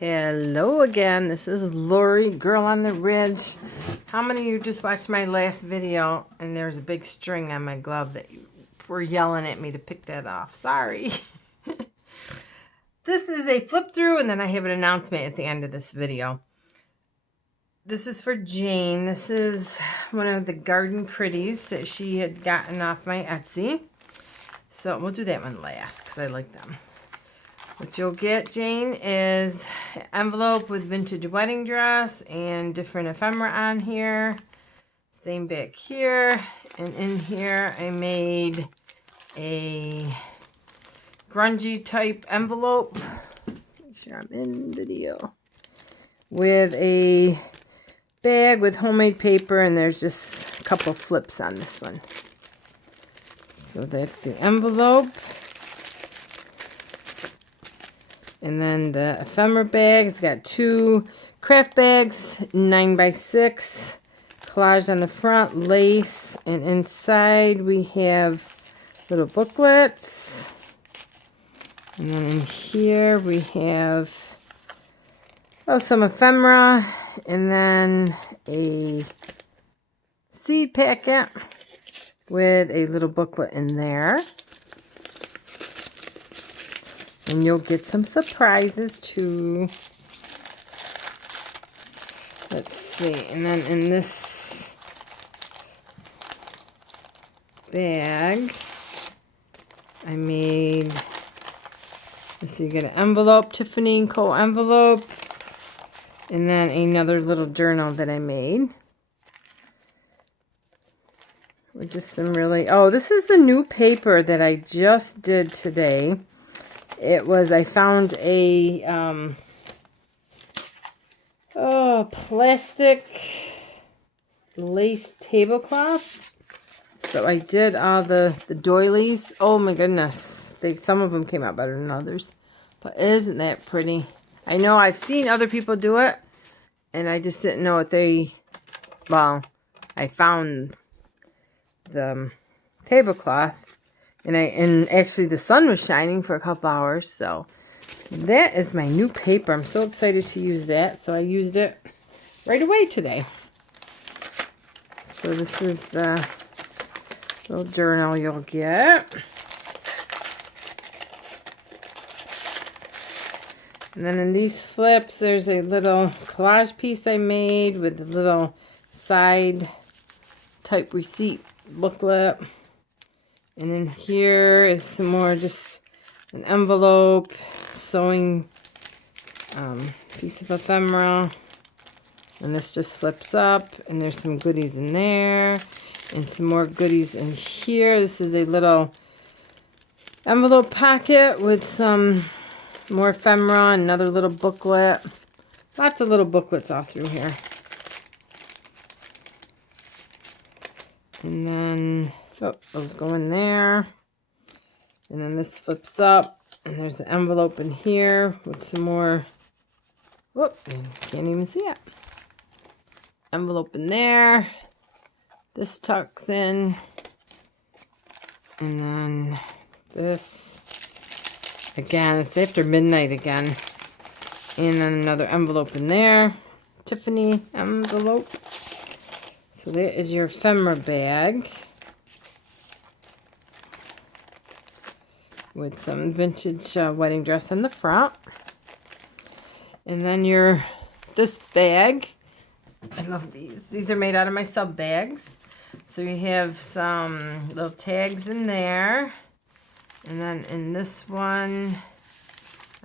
Hello again, this is Lori, Girl on the Ridge. How many of you just watched my last video and there's a big string on my glove that you were yelling at me to pick that off? Sorry. This is a flip through and then I have an announcement at the end of this video. This is for Jane. This is one of the garden pretties that she had gotten off my Etsy. So we'll do that one last because I like them. What you'll get, Jane, is an envelope with vintage wedding dress and different ephemera on here. Same back here. And in here, I made a grungy type envelope. Make sure I'm in video. With a bag with homemade paper, and there's just a couple flips on this one. So that's the envelope. And then the ephemera bag, it's got two craft bags, 9x6, collage on the front, lace, and inside we have little booklets. And then in here we have some ephemera, and then a seed packet with a little booklet in there. And you'll get some surprises too. Let's see. And then in this bag, I made, let's see, you get an envelope, Tiffany & Co. envelope. And then another little journal that I made. With just some really, oh, this is the new paper that I just did today. It was, I found a plastic lace tablecloth. So I did all the doilies. Oh my goodness. Some of them came out better than others. But isn't that pretty? I know I've seen other people do it. And I just didn't know what well, I found the tablecloth. And actually the sun was shining for a couple hours, so that is my new paper. I'm so excited to use that, so I used it right away today. So this is the little journal you'll get. And then in these flips, there's a little collage piece I made with a little side type receipt booklet. And in here is some more, just an envelope, sewing piece of ephemera. And this just flips up, and there's some goodies in there, and some more goodies in here. This is a little envelope packet with some more ephemera, another little booklet. Lots of little booklets all through here. And then, those go in there. And then this flips up, and there's an envelope in here with some more, can't even see it. Envelope in there. This tucks in. And then this, again, it's after midnight again. And then another envelope in there. Tiffany envelope. So that is your ephemera bag. With some vintage wedding dress in the front. And then this bag. I love these. These are made out of my sub bags. So you have some little tags in there. And then in this one,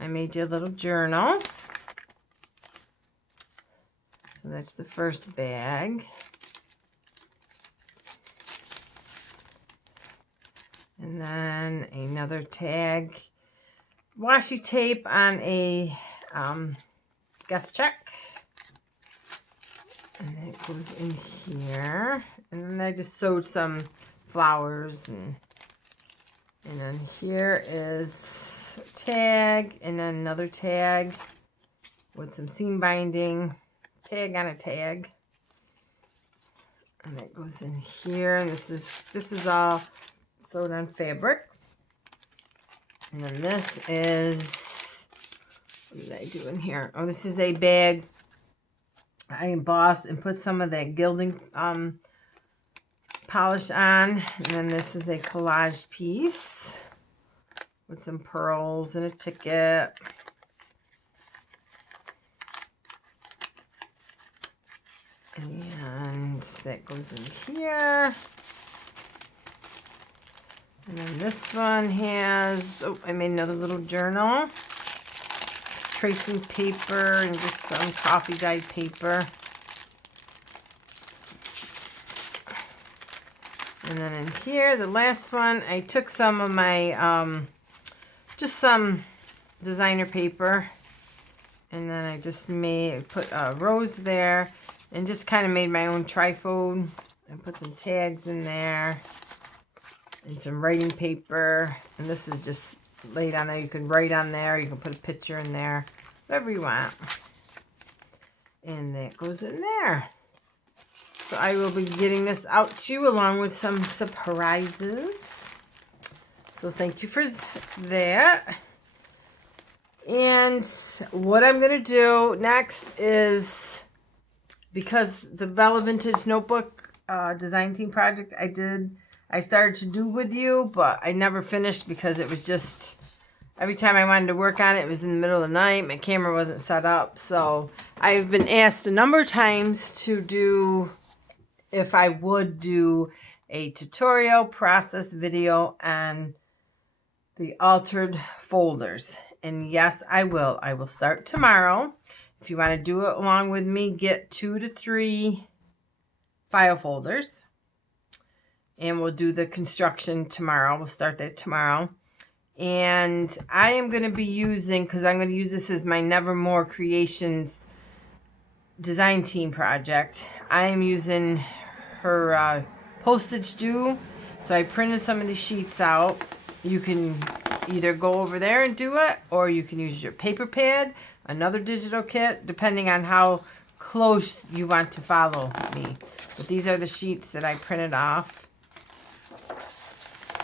I made you a little journal. So that's the first bag. And then another tag, washi tape on a guest check. And it goes in here. And then I just sewed some flowers. And then here is a tag. And then another tag with some seam binding. Tag on a tag. And that goes in here. And this is all sewed on fabric. And then this is What did I do in here? Oh, this is a bag I embossed and put some of that gilding polish on. And then this is a collage piece with some pearls and a ticket. And that goes in here. And then this one has, oh, I made another little journal. Tracing paper and just some coffee dyed paper. And then in here, the last one, I took some of my, just some designer paper. And then I just put a rose there and just kind of made my own trifold. And put some tags in there. And some writing paper. And this is just laid on there. You can write on there. You can put a picture in there. Whatever you want. And that goes in there. So I will be getting this out to you along with some surprises. So thank you for that. And what I'm going to do next is, because the Bella Vintage Notebook design team project I started to do with you, but I never finished because it was just, every time I wanted to work on it, it was in the middle of the night. My camera wasn't set up. So I've been asked a number of times to do, if I would do a tutorial process video on the altered folders. And yes, I will. I will start tomorrow. If you want to do it along with me, get 2 to 3 file folders. And we'll do the construction tomorrow. We'll start that tomorrow. And I am going to be using, because I'm going to use this as my Nevermore Creations design team project. I am using her postage due. So I printed some of the sheets out. You can either go over there and do it, or you can use your paper pad, another digital kit, depending on how close you want to follow me. But these are the sheets that I printed off.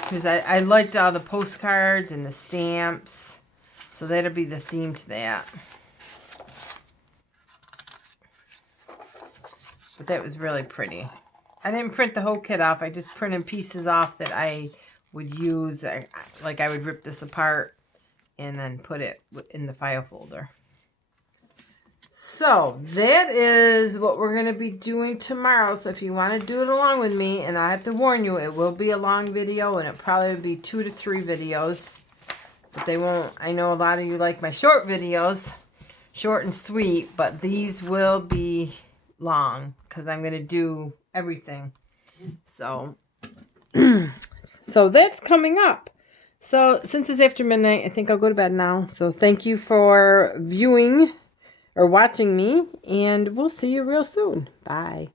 Because I liked all the postcards and the stamps. So that'll be the theme to that. But that was really pretty. I didn't print the whole kit off. I just printed pieces off that I would use. Like I would rip this apart and then put it in the file folder. So that is what we're going to be doing tomorrow. So if you want to do it along with me, and I have to warn you, it will be a long video, and it probably will be 2 to 3 videos. But they won't, I know a lot of you like my short videos, short and sweet, but these will be long because I'm going to do everything. So, so that's coming up. So since it's after midnight, I think I'll go to bed now. So thank you for viewing or watching me, and we'll see you real soon. Bye.